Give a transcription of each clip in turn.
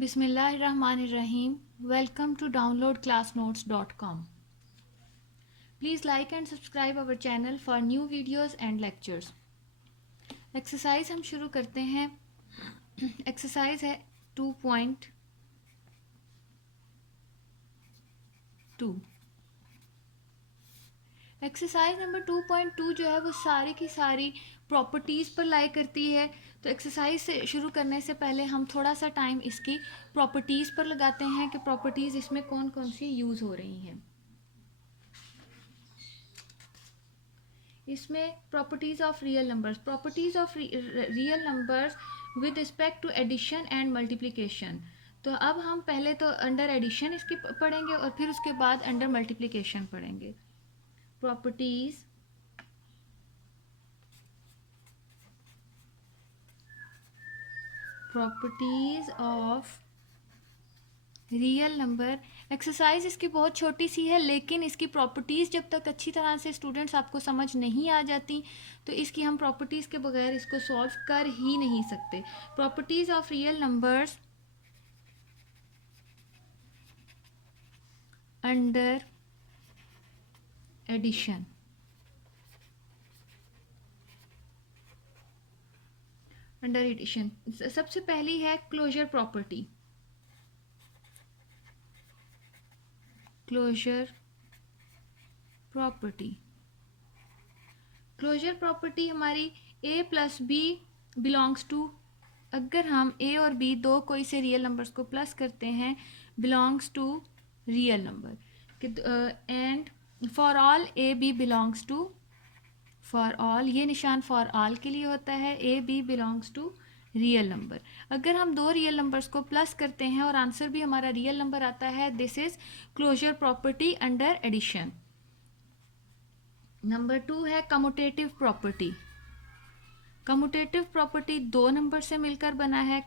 Bismillahirrahmanirrahim. Welcome to downloadclassnotes.com. Please like and subscribe our channel for new videos and lectures. Exercise हम शुरू करते हैं. Exercise है 2.2. Exercise number 2.2 जो है वो सारी की सारी प्रॉपर्टीज़ पर लाई करती है. तो एक्सरसाइज से शुरू करने से पहले हम थोड़ा सा टाइम इसकी प्रॉपर्टीज़ पर लगाते हैं कि प्रॉपर्टीज़ इसमें कौन कौन सी यूज़ हो रही हैं. इसमें properties of real numbers, properties of real numbers with respect to addition and multiplication. तो अब हम पहले तो अंडर एडिशन इसकी पढ़ेंगे और फिर उसके बाद अंडर मल्टीप्लिकेशन पढ़ेंगे. Properties of real number. Exercise इसकी बहुत छोटी सी है, लेकिन इसकी प्रॉपर्टीज़ जब तक अच्छी तरह से स्टूडेंट्स आपको समझ नहीं आ जाती तो इसकी हम प्रॉपर्टीज़ के बगैर इसको सॉल्व कर ही नहीं सकते. Properties of real numbers under addition. Under addition सबसे पहली है क्लोजर प्रॉपर्टी. क्लोजर प्रॉपर्टी हमारी a plus B belongs to. अगर हम a और b दो कोई से रियल नंबर्स को प्लस करते हैं, belongs to real number. And for all a b belongs to. For all, ये निशान फॉर ऑल के लिए होता है. a b belongs to real number. अगर हम दो रियल नंबर्स को प्लस करते हैं और आंसर भी हमारा रियल नंबर आता है, this is closure property under addition. Number 2 है कम्यूटेटिव प्रॉपर्टी. कम्यूटेटिव प्रॉपर्टी दो नंबर से मिलकर बना है.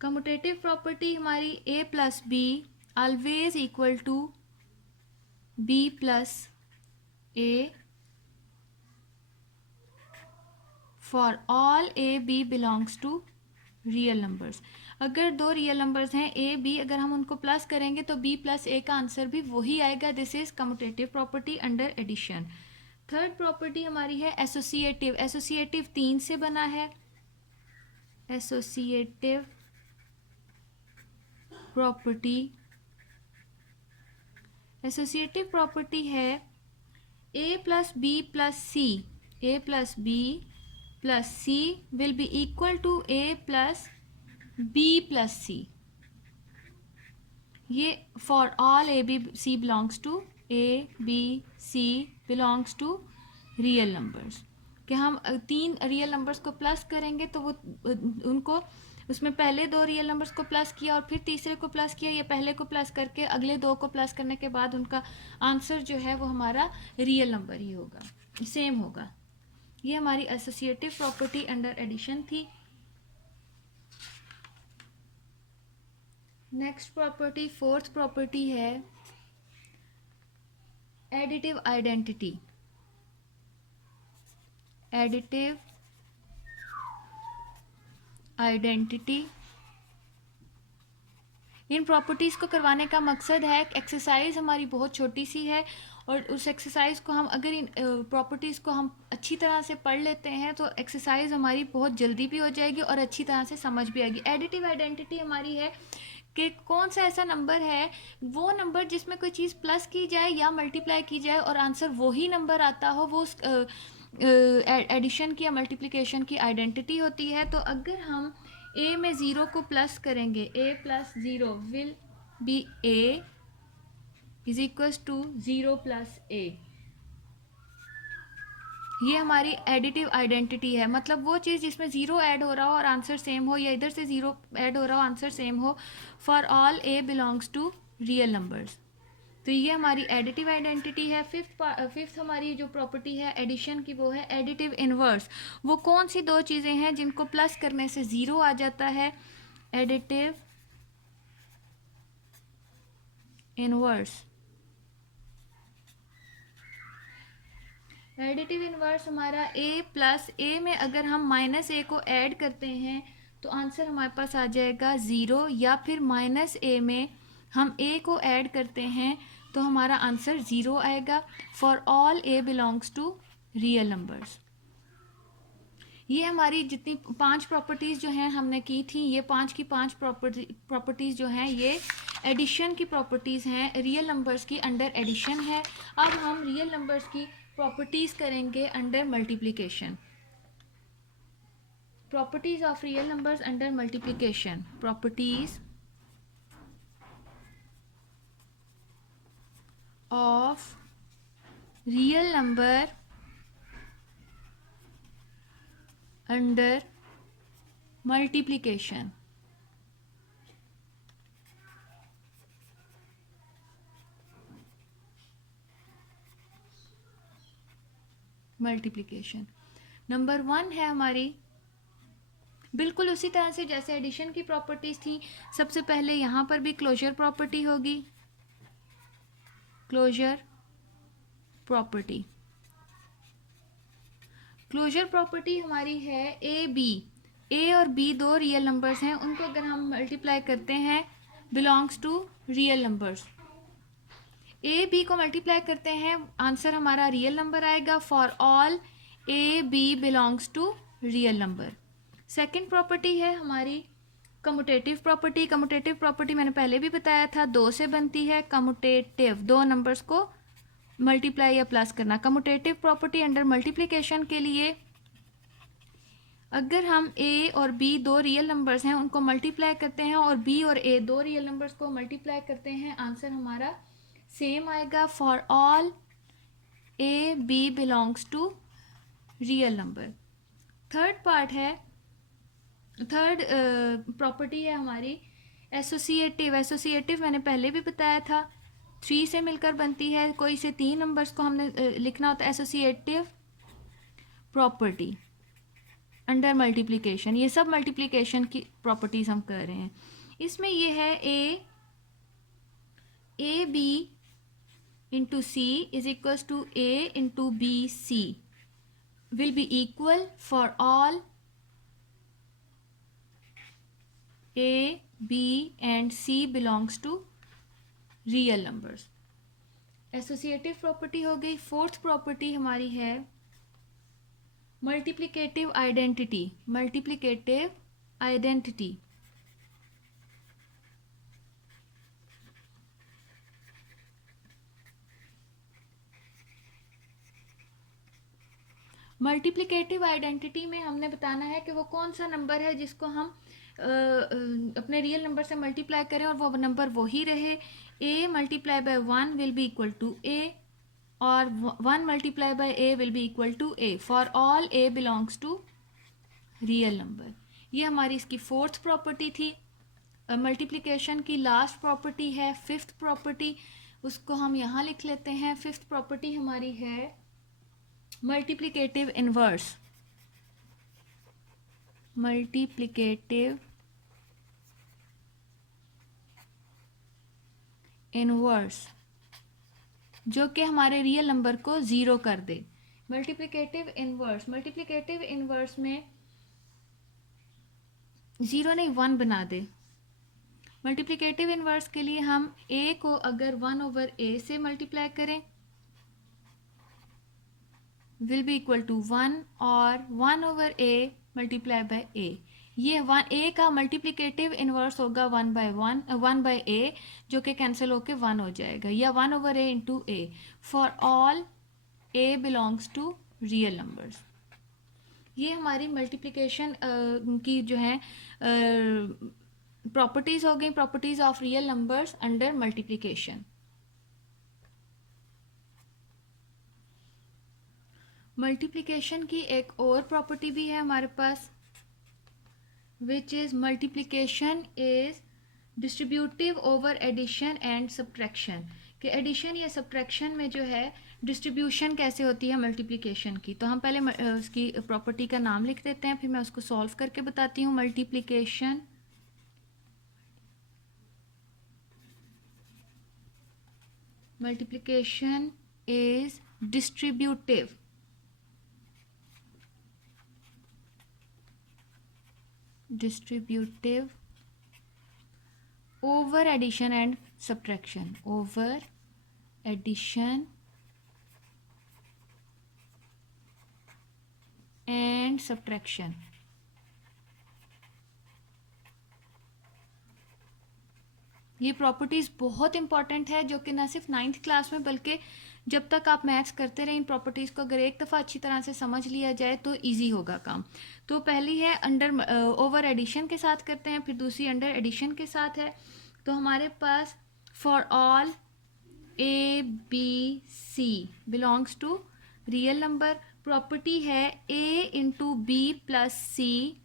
कम्यूटेटिव प्रॉपर्टी हमारी a plus B always equal to b plus a for all a b belongs to real numbers. अगर दो real numbers हैं a b, अगर हम उनको प्लस करेंगे तो b प्लस a का आंसर भी वही आएगा. This is commutative property under addition. Third property हमारी है एसोसिएटिव. एसोसिएटिव 3 से बना है. एसोसिएटिव प्रॉपर्टी है a plus b plus c. a plus b plus c will be equal to a plus b plus c. ये for all a b c belongs to a b c belongs to real numbers. कि हम तीन real numbers को plus करेंगे तो वो उनको उसमें पहले दो रियल नंबर्स को प्लस किया और फिर तीसरे को प्लस किया, ये पहले को प्लस करके अगले दो को प्लस करने के बाद उनका आंसर जो है वो हमारा रियल नंबर ही होगा, सेम होगा. ये हमारी एसोसिएटिव प्रॉपर्टी अंडर एडिशन थी. नेक्स्ट प्रॉपर्टी, फोर्थ प्रॉपर्टी है एडिटिव आइडेंटिटी. Additive identity. इन प्रॉपर्टीज़ को करवाने का मकसद है, एक्सरसाइज हमारी बहुत छोटी सी है और उस एक्सरसाइज को हम अगर इन प्रॉपर्टीज़ को हम अच्छी तरह से पढ़ लेते हैं तो एक्सरसाइज हमारी बहुत जल्दी भी हो जाएगी और अच्छी तरह से समझ भी आएगी. एडिटिव आइडेंटिटी हमारी है कि कौन सा ऐसा नंबर है, वो नंबर जिसमें कोई चीज़ प्लस की जाए या मल्टीप्लाई की जाए और आंसर वही नंबर आता हो, वो एडिशन की या मल्टीप्लिकेशन की आइडेंटिटी होती है. तो अगर हम a में 0 को प्लस करेंगे, a plus 0 will be a is equal to 0 plus a. ये हमारी एडिटिव आइडेंटिटी है. मतलब वो चीज़ जिसमें 0 ऐड हो रहा हो और आंसर सेम हो, या इधर से 0 ऐड हो रहा हो आंसर सेम हो. For all a belongs to real numbers. तो ये हमारी एडिटिव आइडेंटिटी है. फिफ्थ हमारी जो प्रॉपर्टी है एडिशन की, वो है एडिटिव इनवर्स. वो कौन सी दो चीज़ें हैं जिनको प्लस करने से 0 आ जाता है. Additive inverse. एडिटिव इनवर्स हमारा a प्लस ए में अगर हम माइनस ए को ऐड करते हैं तो आंसर हमारे पास आ जाएगा 0, या फिर माइनस ए में हम a को ऐड करते हैं तो हमारा आंसर 0 आएगा for all a belongs to real numbers. ये हमारी जितनी 5 प्रॉपर्टीज़ जो हैं हमने की थी, ये 5 की 5 प्रॉपर्टीज़ जो हैं ये एडिशन की प्रॉपर्टीज़ हैं, रियल नंबर्स की अंडर एडिशन है। अब हम रियल नंबर्स की प्रॉपर्टीज़ करेंगे under multiplication. Properties of real numbers under multiplication. Properties of real number under multiplication. Multiplication number 1 है हमारी, बिल्कुल उसी तरह से जैसे एडिशन की प्रॉपर्टीज थी। सबसे पहले यहाँ पर भी क्लोजर प्रॉपर्टी होगी, क्लोजर प्रॉपर्टी। क्लोजर प्रॉपर्टी हमारी है ए बी। ए और बी दो रियल नंबर्स हैं, उनको अगर हम मल्टीप्लाई करते हैं belongs to real numbers. A B को मल्टीप्लाई करते हैं, आंसर हमारा रियल नंबर आएगा for all A B belongs to real number. Second property है हमारी कम्यूटेटिव प्रॉपर्टी। कम्यूटेटिव प्रॉपर्टी मैंने पहले भी बताया था, 2 से बनती है। कम्यूटेटिव, दो नंबर्स को मल्टीप्लाई या प्लस करना। कम्यूटेटिव प्रॉपर्टी अंडर मल्टीप्लिकेशन के लिए अगर हम ए और बी दो रियल नंबर्स हैं उनको मल्टीप्लाई करते हैं और बी और ए दो रियल नंबर्स को मल्टीप्लाई करते हैं, आंसर हमारा सेम आएगा for all A B belongs to real number. Third part है, थर्ड प्रॉपर्टी है हमारी एसोसिएटिव। एसोसिएटिव मैंने पहले भी बताया था, 3 से मिलकर बनती है। कोई से 3 नंबर्स को हमने लिखना होता है। एसोसिएटिव प्रॉपर्टी अंडर मल्टीप्लिकेशन, ये सब मल्टीप्लिकेशन की प्रॉपर्टीज हम कर रहे हैं। इसमें ये है A B into C is equals to A into B C will be equal for all A, B and C belongs to real numbers। Associative property हो गई। फोर्थ प्रॉपर्टी हमारी है multiplicative identity. Multiplicative identity multiplicative identity में हमने बताना है कि वो कौन सा नंबर है जिसको हम अपने रियल नंबर से मल्टीप्लाई करें और वो नंबर वो ही रहे। a multiply by 1 will be equal to a और 1 multiply by a will be equal to a for all a belongs to real number. ये हमारी इसकी फोर्थ प्रॉपर्टी थी। मल्टीप्लिकेशन की लास्ट प्रॉपर्टी है फिफ्थ प्रॉपर्टी, उसको हम यहाँ लिख लेते हैं। फिफ्थ प्रॉपर्टी हमारी है मल्टीप्लिकेटिव इनवर्स। मल्टीप्लिकेटिव इनवर्स जो कि हमारे रियल नंबर को 0 कर दे। मल्टीप्लिकेटिव इनवर्स, मल्टीप्लिकेटिव इनवर्स में 0 नहीं 1 बना दे। मल्टीप्लिकेटिव इनवर्स के लिए हम a को अगर 1/a से मल्टीप्लाई करें विल बी इक्वल टू 1 और 1/a मल्टीप्लाई बाय a। ये a का मल्टीप्लिकेटिव इनवर्स होगा 1/a जो कि कैंसिल होके 1 हो जाएगा, या 1/a into a for all a belongs to real numbers. ये हमारी मल्टीप्लिकेशन की जो है प्रॉपर्टीज हो गई, properties of real numbers under multiplication. Multiplication की एक और प्रॉपर्टी भी है हमारे पास, which is multiplication is distributive over addition and subtraction. कि एडिशन या सब्ट्रैक्शन में जो है डिस्ट्रीब्यूशन कैसे होती है मल्टीप्लिकेशन की। तो हम पहले उसकी प्रॉपर्टी का नाम लिख देते हैं, फिर मैं उसको सॉल्व करके बताती हूँ। Multiplication multiplication is distributive distributive over addition and subtraction, over addition and subtraction. ये प्रॉपर्टीज़ बहुत इंपॉर्टेंट है, जो कि ना सिर्फ 9th क्लास में बल्कि जब तक आप मैथ्स करते रहे इन प्रॉपर्टीज़ को अगर एक दफ़ा अच्छी तरह से समझ लिया जाए तो इजी होगा काम। तो पहली है अंडर ओवर एडिशन के साथ करते हैं, फिर दूसरी अंडर एडिशन के साथ है। तो हमारे पास for all A B C belongs to real number, property है A into B plus C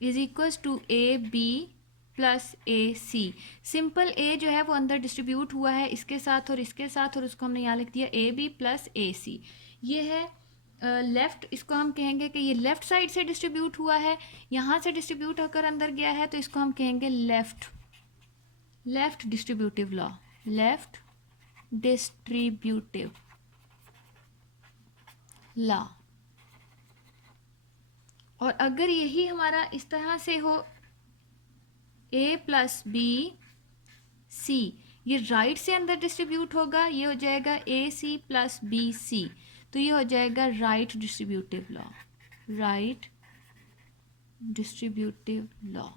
is equals to A B plus A C. Simple A जो है वो अंदर डिस्ट्रीब्यूट हुआ है इसके साथ और इसके साथ, और उसको हमने यहाँ लिख दिया ए बी प्लस ए सी। ये है लेफ़्ट, इसको हम कहेंगे कि ये लेफ़्ट साइड से डिस्ट्रीब्यूट हुआ है, यहाँ से डिस्ट्रीब्यूट होकर अंदर गया है, तो इसको हम कहेंगे left distributive law, left distributive law. और अगर यही हमारा इस तरह से हो ए प्लस बी सी, ये राइट से अंदर डिस्ट्रीब्यूट होगा, ये हो जाएगा ए सी प्लस बी सी, तो ये हो जाएगा right distributive law, right distributive law.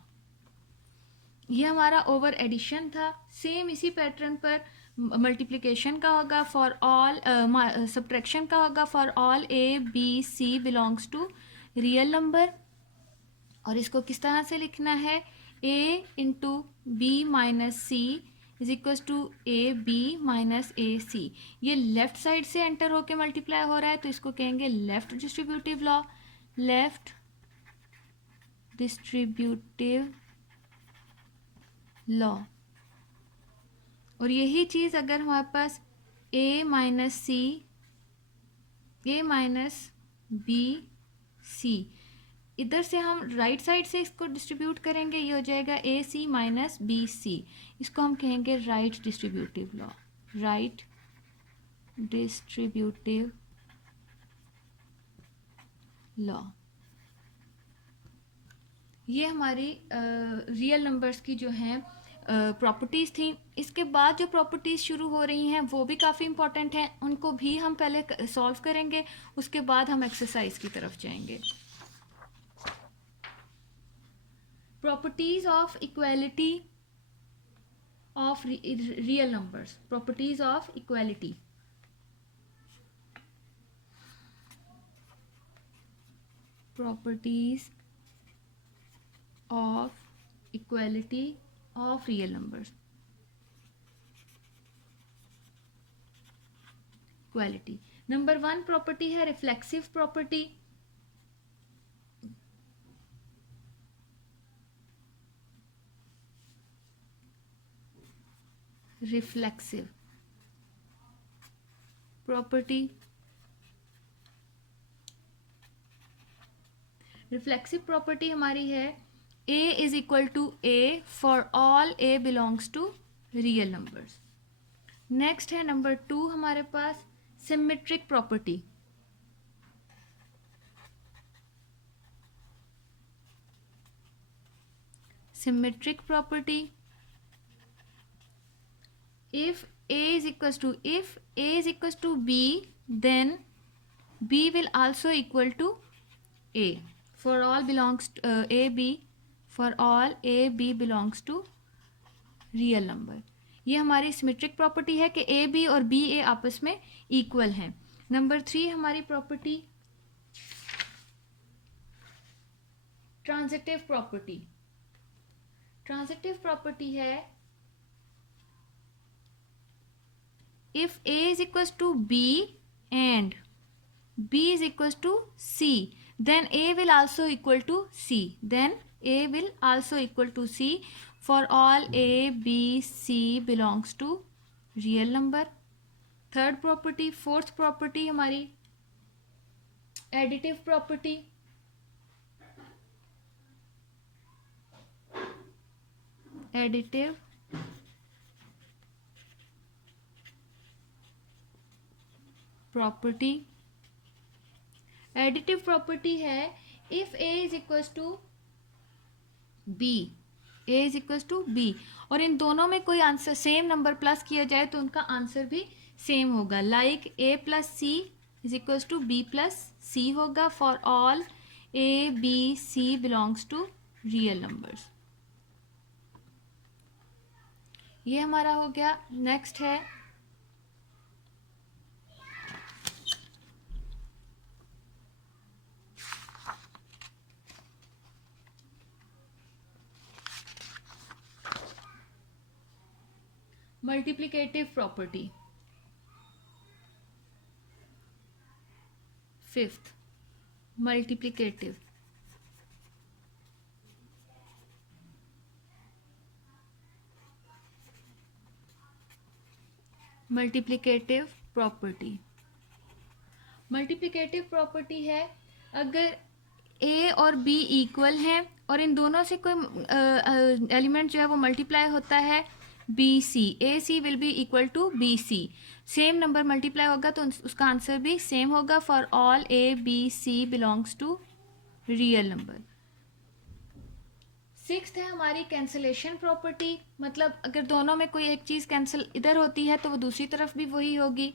ये हमारा ओवर एडिशन था। सेम इसी पैटर्न पर मल्टीप्लिकेशन का होगा फॉर ऑल, सब्ट्रैक्शन का होगा for all A B C belongs to real number, और इसको किस तरह से लिखना है, A into B minus C is equal to A B minus A C. ये लेफ्ट साइड से एंटर होके मल्टीप्लाई हो रहा है, तो इसको कहेंगे left distributive law, left distributive law. और यही चीज़ अगर हमारे पास ए माइनस सी, ए माइनस बी सी, इधर से हम राइट साइड से इसको डिस्ट्रीब्यूट करेंगे, ये हो जाएगा ए सी माइनस बी सी, इसको हम कहेंगे right distributive law, right distributive law. ये हमारी रियल नंबर्स की जो हैं प्रॉपर्टीज़ थी। इसके बाद जो प्रॉपर्टीज़ शुरू हो रही हैं वो भी काफ़ी इंपॉर्टेंट हैं, उनको भी हम पहले सॉल्व करेंगे, उसके बाद हम एक्सरसाइज की तरफ जाएंगे। Properties of equality of real numbers, properties of equality. Properties of equality of real numbers, equality. Number 1 property है reflexive property. Reflexive property, reflexive property हमारी है a is equal to a for all a belongs to real numbers. Next है number 2 हमारे पास symmetric property. Symmetric property, if a is equals to b, then b will also equal to a for all belongs to a b, for all a b belongs to real number. ये हमारी symmetric property है कि A B और B ए आपस में equal हैं। Number 3 हमारी property transitive property. Transitive property है if a is equals to b and b is equals to c, then a will also equal to c, then a will also equal to c for all a b c belongs to real number। Third property, fourth property हमारी additive property. Additive property, additive property है if a is equals to B, A is equal to B, और इन दोनों में कोई answer same number plus किया जाए तो उनका आंसर भी सेम होगा. Like A plus C is equal to B plus C होगा for all A B C belongs to real numbers. ये हमारा हो गया. नेक्स्ट है multiplicative property. Fifth, multiplicative. Multiplicative property. Multiplicative property है अगर ए और बी इक्वल हैं और इन दोनों से कोई एलिमेंट जो है वो मल्टीप्लाई होता है B C, A C will be equal to B C. Same number multiply होगा तो उसका आंसर भी सेम होगा for all A B C belongs to real number. Sixth है हमारी कैंसलेशन प्रॉपर्टी. मतलब अगर दोनों में कोई एक चीज़ कैंसिल इधर होती है तो वो दूसरी तरफ भी वही होगी.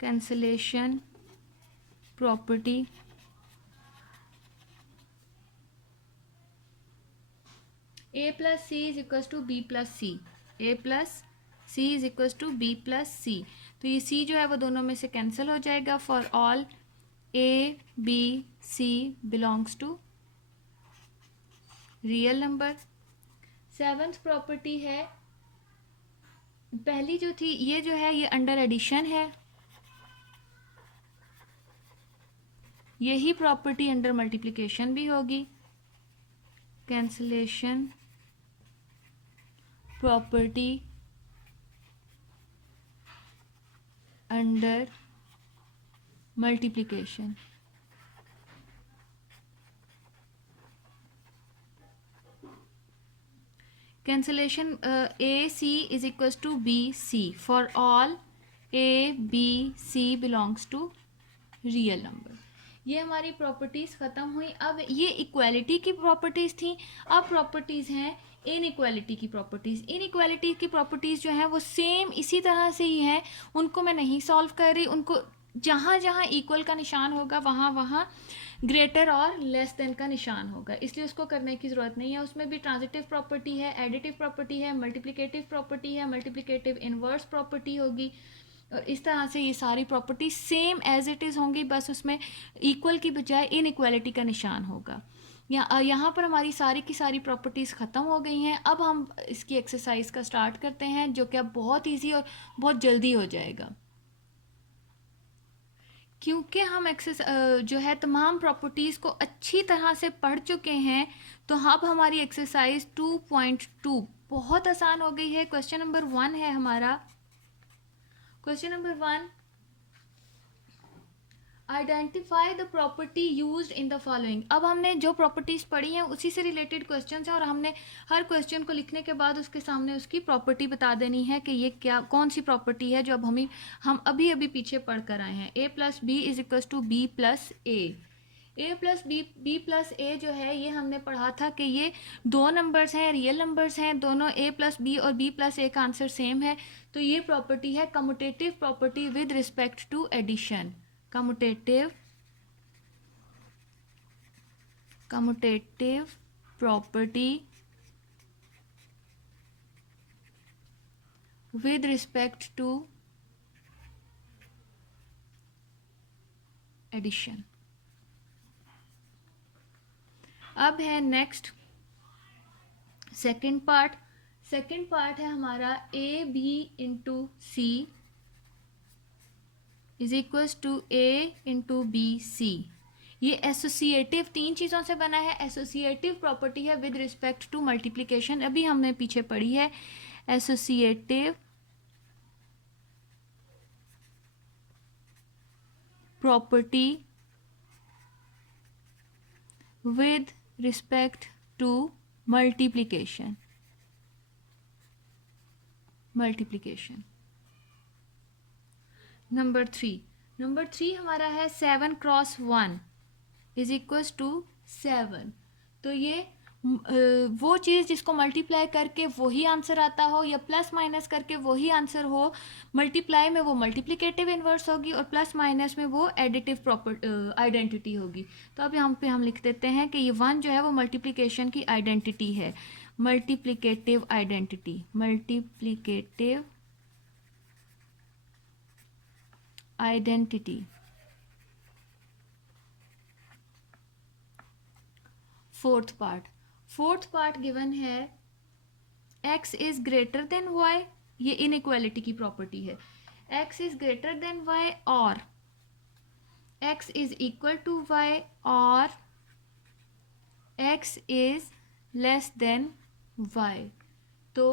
Cancellation property. A plus C is equal to B plus C. A plus C is equal to B plus C. तो ये सी जो है वो दोनों में से कैंसिल हो जाएगा for all A B C belongs to real number. Seventh property है, पहली जो थी ये जो है ये अंडर एडिशन है, यही प्रॉपर्टी अंडर मल्टीप्लिकेशन भी होगी. Cancellation property under multiplication. Cancellation A C is equal to B C for all A B C belongs to real number. ये हमारी प्रॉपर्टीज़ ख़त्म हुई. अब ये इक्वालिटी की प्रॉपर्टीज़ थी. अब प्रॉपर्टीज़ हैं इनइक्वालिटी की प्रॉपर्टीज़. इनइक्वालिटी की प्रॉपर्टीज़ जो हैं वो सेम इसी तरह से ही हैं. उनको मैं नहीं सॉल्व कर रही. उनको जहाँ जहाँ इक्वल का निशान होगा वहाँ वहाँ ग्रेटर और लेस देन का निशान होगा, इसलिए उसको करने की ज़रूरत नहीं है. उसमें भी ट्रांजिटिव प्रॉपर्टी है, एडिटिव प्रॉपर्टी है, मल्टीप्लिकेटिव प्रॉपर्टी है, मल्टीप्लिकेटिव इन्वर्स प्रॉपर्टी होगी. और इस तरह से ये सारी property same as it is होंगी, बस उसमें इक्वल की बजाय इनइक्वालिटी का निशान होगा. यहाँ पर हमारी सारी की सारी प्रॉपर्टीज़ ख़त्म हो गई हैं. अब हम इसकी एक्सरसाइज का स्टार्ट करते हैं जो कि अब बहुत ईजी और बहुत जल्दी हो जाएगा, क्योंकि हम जो है तमाम प्रॉपर्टीज़ को अच्छी तरह से पढ़ चुके हैं. तो अब हमारी एक्सरसाइज 2.2 बहुत आसान हो गई है. क्वेश्चन नंबर 1 है हमारा. Question number 1, identify the property used in the following. अब हमने जो प्रॉपर्टीज़ पढ़ी हैं उसी से रिलेटेड क्वेश्चन हैं और हमने हर क्वेश्चन को लिखने के बाद उसके सामने उसकी प्रॉपर्टी बता देनी है कि ये क्या कौन सी प्रॉपर्टी है जो अब हम अभी अभी पीछे पढ़ कर आए हैं. A plus B is equal to B plus A. A plus B plus A जो है ये हमने पढ़ा था कि ये दो नंबर्स हैं, रियल नंबर्स हैं दोनों. ए प्लस बी और बी प्लस ए का आंसर सेम है. तो ये प्रॉपर्टी है commutative property with respect to addition. Commutative property with respect to addition. अब है next second part. Second part है हमारा A B into C is equals to A into B C. ये associative 3 चीज़ों से बना है. एसोसिएटिव प्रॉपर्टी है विद रिस्पेक्ट टू मल्टीप्लिकेशन, अभी हमने पीछे पढ़ी है. Associative property with respect to multiplication. Number 3 हमारा है 7 क्रॉस 1. Is equals to 7। तो ये वो चीज़ जिसको मल्टीप्लाई करके वही आंसर आता हो या प्लस माइनस करके वही आंसर हो, मल्टीप्लाई में वो मल्टीप्लिकेटिव इन्वर्स होगी और प्लस माइनस में वो एडिटिव प्रॉपर आइडेंटिटी होगी। तो अब यहाँ पे हम लिख देते हैं कि ये 1 जो है वो मल्टीप्लिकेशन की आइडेंटिटी है, multiplicative identity, multiplicative identity. Fourth part given है x is greater than y, ये इनइक्वालिटी की प्रॉपर्टी है, x is greater than y और x is equal to y और x is less than y। तो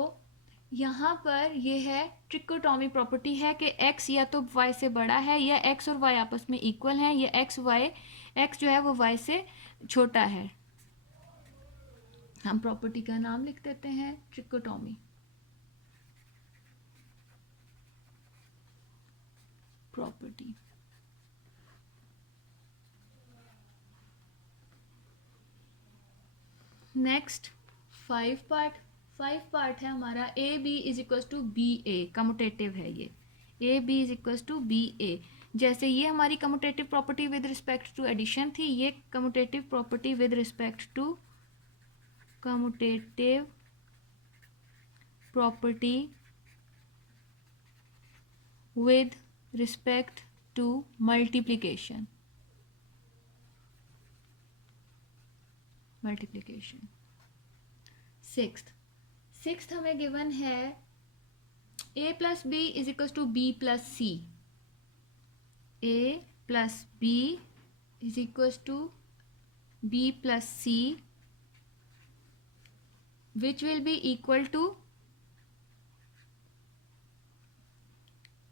यहाँ पर ये है ट्रिकोटॉमी प्रॉपर्टी है कि x या तो y से बड़ा है या x और y आपस में इक्वल हैं, या x जो है वो y से छोटा है। हम प्रॉपर्टी का नाम लिख देते हैं ट्रिकोटॉमी प्रॉपर्टी। नेक्स्ट 5 पार्ट है हमारा A B is equal to B A, commutative है ये, A B is equal to B A. जैसे ये हमारी commutative property with respect to addition थी, ये commutative property with respect to commutative property with respect to multiplication। Sixth हमें given है a plus B is equal to B plus C, a plus B is equal to B plus C which will be equal to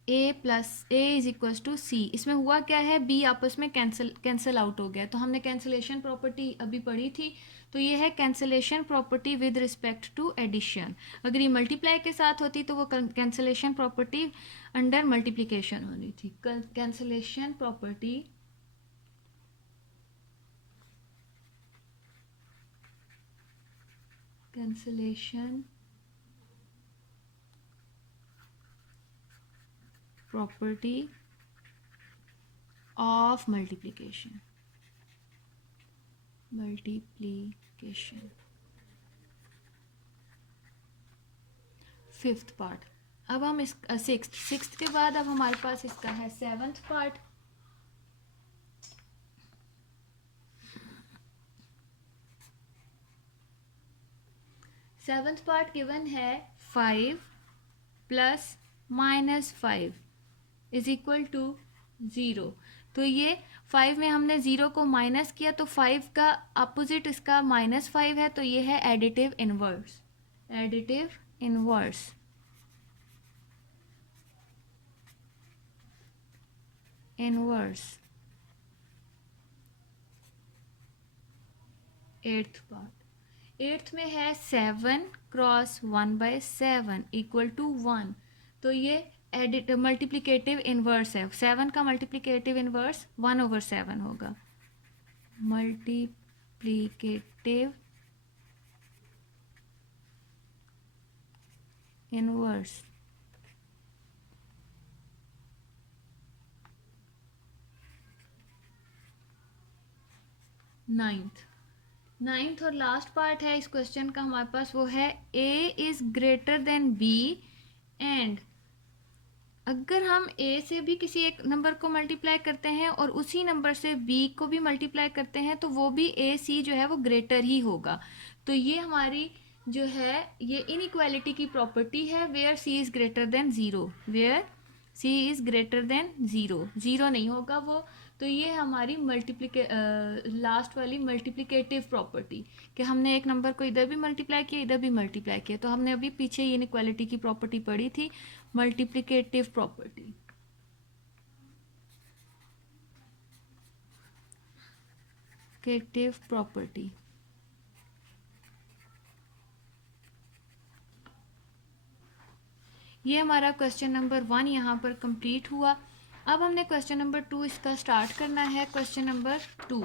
a plus a is equal to C. इसमें हुआ क्या है, b आपस में cancel out हो गया, तो हमने कैंसिलेशन प्रॉपर्टी अभी पढ़ी थी, तो ये है cancellation property with respect to addition. अगर ये मल्टीप्लाई के साथ होती तो वो कैंसिलेशन प्रॉपर्टी अंडर मल्टीप्लिकेशन होनी थी। Cancellation property property of multiplication। Fifth part. अब हम इस सिक्स्थ के बाद अब हमारे पास इसका है seventh part. Seventh part given है 5 plus minus 5 is equal to 0। तो ये 5 में हमने 0 को माइनस किया, तो 5 का अपोजिट इसका -5 है, तो ये है एडिटिव इनवर्स। एट्थ में है 7 क्रॉस 1/7 इक्वल टू 1। तो ये मल्टीप्लिकेटिव इनवर्स है, 7 का मल्टीप्लिकेटिव इनवर्स 1/7 होगा। Multiplicative inverse. नाइन्थ और लास्ट पार्ट है इस क्वेश्चन का हमारे पास, वो है a is greater then b and अगर हम a से भी किसी एक नंबर को मल्टीप्लाई करते हैं और उसी नंबर से b को भी मल्टीप्लाई करते हैं तो वो भी a c जो है वो ग्रेटर ही होगा। तो ये हमारी जो है ये इनइक्वालिटी की प्रॉपर्टी है, where c is greater than 0, where c is greater than 0 नहीं होगा वो। तो ये हमारी लास्ट वाली मल्टीप्लिकेटिव प्रॉपर्टी कि हमने एक नंबर को इधर भी मल्टीप्लाई किया इधर भी मल्टीप्लाई किया। तो हमने अभी पीछे ये इनइक्वालिटी की प्रॉपर्टी पढ़ी थी, मल्टीप्लिकेटिव प्रॉपर्टी। ये हमारा क्वेश्चन नंबर 1 यहाँ पर कंप्लीट हुआ। अब हमने क्वेश्चन नंबर 2 इसका स्टार्ट करना है। क्वेश्चन नंबर 2,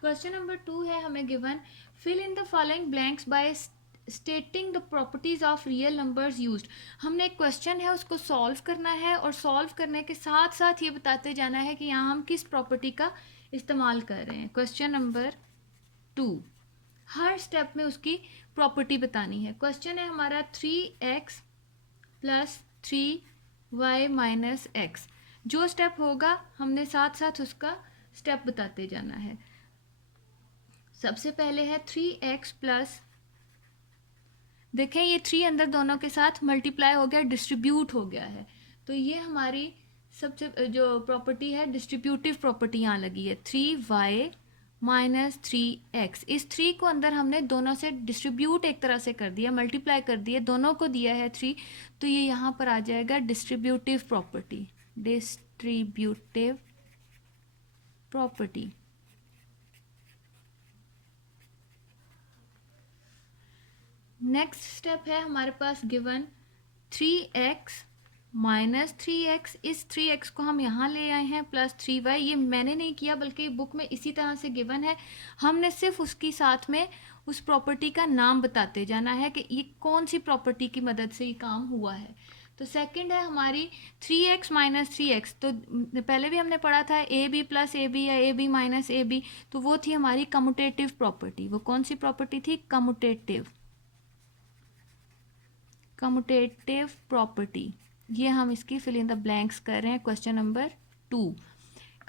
क्वेश्चन नंबर 2 है हमें given, fill in the following blanks by stating the properties of real numbers used. हमने एक क्वेश्चन है उसको सॉल्व करना है और सॉल्व करने के साथ साथ ये बताते जाना है कि यहाँ हम किस प्रॉपर्टी का इस्तेमाल कर रहे हैं। क्वेश्चन नंबर 2 हर स्टेप में उसकी प्रॉपर्टी बतानी है। क्वेश्चन है हमारा 3x plus 3y minus x। जो स्टेप होगा हमने साथ साथ उसका स्टेप बताते जाना है। सबसे पहले है 3x प्लस, देखें ये 3 अंदर दोनों के साथ मल्टीप्लाई हो गया, डिस्ट्रीब्यूट हो गया है, तो ये हमारी सबसे जो प्रॉपर्टी है डिस्ट्रीब्यूटिव प्रॉपर्टी यहाँ लगी है। 3y माइनस 3x, इस 3 को अंदर हमने दोनों से डिस्ट्रीब्यूट एक तरह से कर दिया, मल्टीप्लाई कर दिया, दोनों को दिया है 3, तो ये यहाँ पर आ जाएगा distributive property. Distributive property. Next step है हमारे पास गिवन 3x माइनस 3x, इस 3x को हम यहाँ ले आए हैं प्लस 3y। ये मैंने नहीं किया बल्कि बुक में इसी तरह से गिवन है, हमने सिर्फ उसकी साथ में उस प्रॉपर्टी का नाम बताते जाना है कि ये कौन सी प्रॉपर्टी की मदद से ये काम हुआ है। तो सेकंड है हमारी 3x माइनस 3x, तो पहले भी हमने पढ़ा था ab प्लस ab या ab माइनस ab, तो वो थी हमारी कम्यूटेटिव प्रॉपर्टी। वो कौन सी प्रॉपर्टी थी? Commutative property. ये हम इसकी फिल इन द ब्लैंक्स कर रहे हैं। Question number 2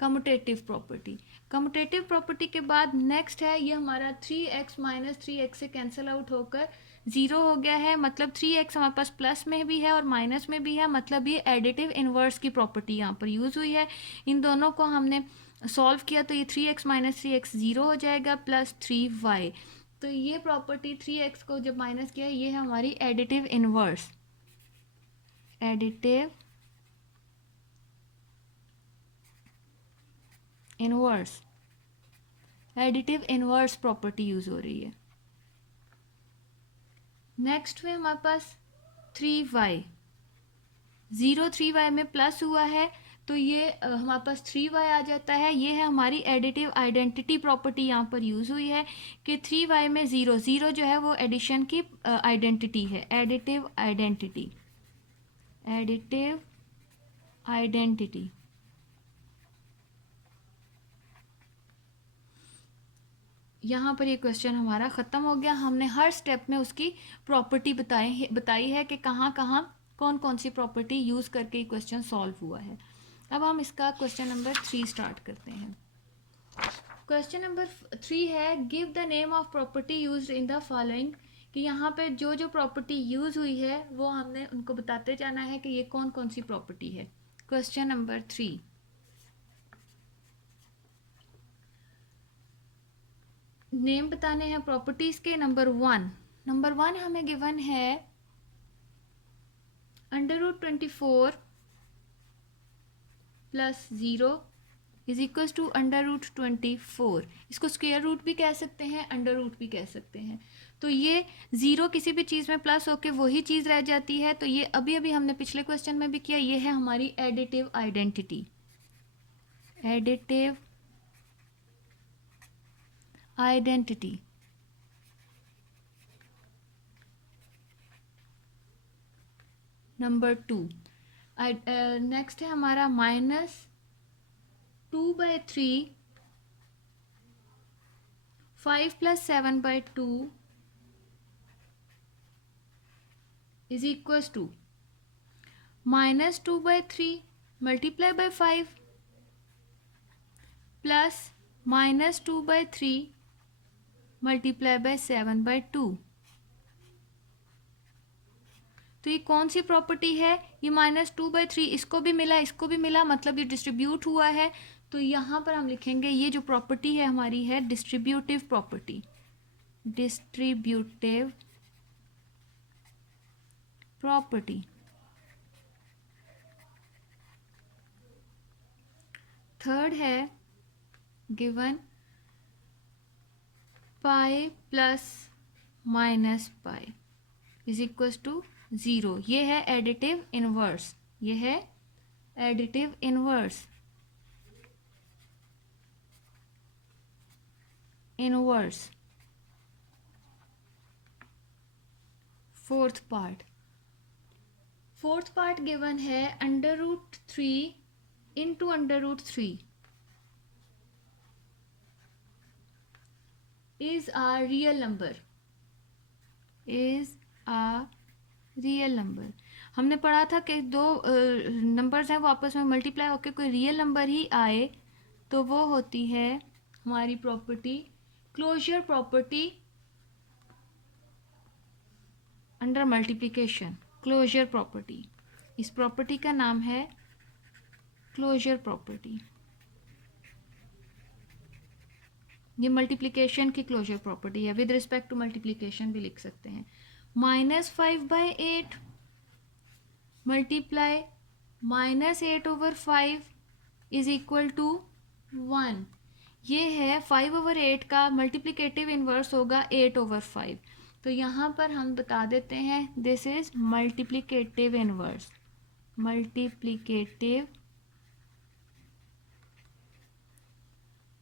commutative property. Commutative property के बाद नेक्स्ट है ये हमारा 3x माइनस 3x से कैंसिल आउट होकर 0 हो गया है, मतलब 3x हमारे पास प्लस में भी है और माइनस में भी है, मतलब ये एडिटिव इनवर्स की प्रॉपर्टी यहाँ पर यूज़ हुई है। इन दोनों को हमने सॉल्व किया तो ये 3x माइनस 3x 0 हो जाएगा प्लस 3y। तो ये प्रॉपर्टी 3x को जब माइनस किया, ये है हमारी additive inverse. Additive inverse, additive inverse property use हो रही है। नेक्स्ट में हमारे पास 3y, 0 3y में प्लस हुआ है तो ये हमारे पास 3y आ जाता है। ये है हमारी एडिटिव आइडेंटिटी प्रॉपर्टी यहाँ पर यूज़ हुई है कि 3y में 0 0 जो है वो एडिशन की आइडेंटिटी है। Additive identity, additive identity. यहाँ पर ये क्वेश्चन हमारा ख़त्म हो गया। हमने हर स्टेप में उसकी प्रॉपर्टी बताई है कि कहाँ कहाँ कौन कौन सी प्रॉपर्टी यूज़ करके ये क्वेश्चन सॉल्व हुआ है। अब हम इसका क्वेश्चन नंबर 3 स्टार्ट करते हैं। क्वेश्चन नंबर 3 है give the name of property used in the following, कि यहाँ पे जो जो प्रॉपर्टी यूज़ हुई है वो हमने उनको बताते जाना है कि ये कौन कौन सी प्रॉपर्टी है। क्वेश्चन नंबर 3, नेम बताने हैं प्रॉपर्टीज के। नंबर 1 हमें गिवन है √24 प्लस 0 इज इक्वल टू √24। इसको स्क्वायर रूट भी कह सकते हैं, अंडर रूट भी कह सकते हैं। तो ये 0 किसी भी चीज़ में प्लस होके वही चीज़ रह जाती है, तो ये अभी अभी हमने पिछले क्वेश्चन में भी किया। ये है हमारी additive identity. Additive identity. Number 2 next है हमारा -2/3 5 + 7/2 is equal to -2/3 multiply by 5 plus -2/3 multiply by 7/2। तो ये कौन सी प्रॉपर्टी है? ये -2/3 इसको भी मिला, इसको भी मिला, मतलब ये डिस्ट्रीब्यूट हुआ है। तो यहाँ पर हम लिखेंगे ये जो प्रॉपर्टी है हमारी है distributive property. Distributive property. Third है given pi plus minus pi is equal to 0। ये है एडिटिव इनवर्स, ये है additive inverse. Inverse. Fourth part given है √3 into √3 is a real number। हमने पढ़ा था कि दो नंबर्स हैं वो आपस में मल्टीप्लाई होकर कोई रियल नंबर ही आए तो वो होती है हमारी property, closure property under multiplication. Closure property, इस प्रॉपर्टी का नाम है क्लोजर प्रॉपर्टी। ये मल्टीप्लिकेशन की क्लोजर प्रॉपर्टी है, विद रिस्पेक्ट टू मल्टीप्लिकेशन भी लिख सकते हैं। -5/8 मल्टीप्लाई -8/5 इज इक्वल टू 1। ये है 5/8 का मल्टीप्लिकेटिव इन्वर्स होगा 8/5। तो यहाँ पर हम बता देते हैं this is multiplicative inverse. Multiplicative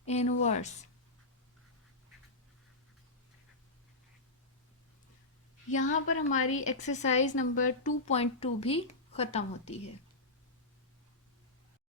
inverse. यहाँ पर हमारी एक्सरसाइज नंबर 2.2 भी ख़त्म होती है।